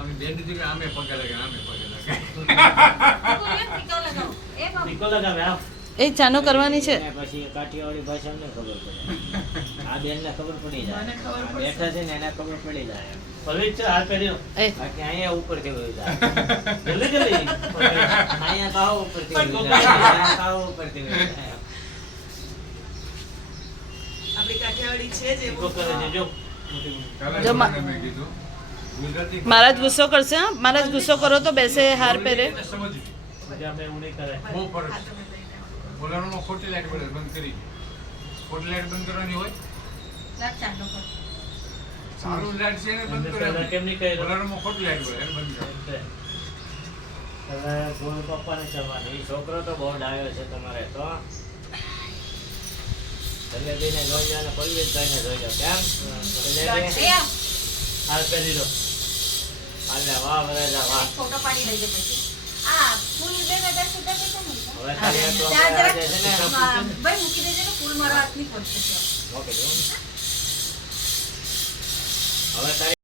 અમે બેન દીધી આમે પગે લાગે આમે પગે લાગે ટીકો લગાવે આવ એ ચાનો કરવાની છે. અને પછી કાઠિયાવાડી ભાષા અમને ખબર પડે આ બેનને ખબર પડી જાય બેઠા છે ને એને ખબર પડી જાય પલવી છે હાથ કર્યો એ બાકી અહીંયા ઉપરથી વહી જાય જલ્દી જલ્દી અહીંયા કાવ ઉપરથી વહી જાય અહીંયા કાવ ઉપરથી વહી જાય આપણી કાઠિયાવાડી છે જે ટીકો કરે છે જો જો મેં કીધું ગુજરાતી મહારાજ ગુસ્સો કરશે. હા મહારાજ ગુસ્સો કરો તો બેસે હાર પહેરે. સમજવી મજા મેં ઉડી કરે બહુ ફરક છે. બોલારોમાં ખોટી લાઈટ બંધ કરી ખોટી લાઈટ બંધ કરવાની હોય સારું લાઈટ છે એને બંધ પહેલા કેમ નહીં કર્યું? બોલારોમાં ખોટી લાઈટ હોય એને બંધ કરો. હવે ગોળ પપ્પાને જવાનું એ છોકરો તો બહુ ડાયો છે તમારે તો જલેબીને જોઈ લો અને પલ્વીભાઈને જોઈ લો કેમ જલેબી હાલ પહેરી લો હાલે વાહ વરાજા વાહ ફોટો પાડી લેજે પછી આ ફૂલ બે બધા છૂટા કેટલા હવે તારે તો ચાર જરા આજે છે ને ભાઈ મૂકી દેજે ને ફૂલ મારા હાથની પડશે ઓકે જો હવે તારે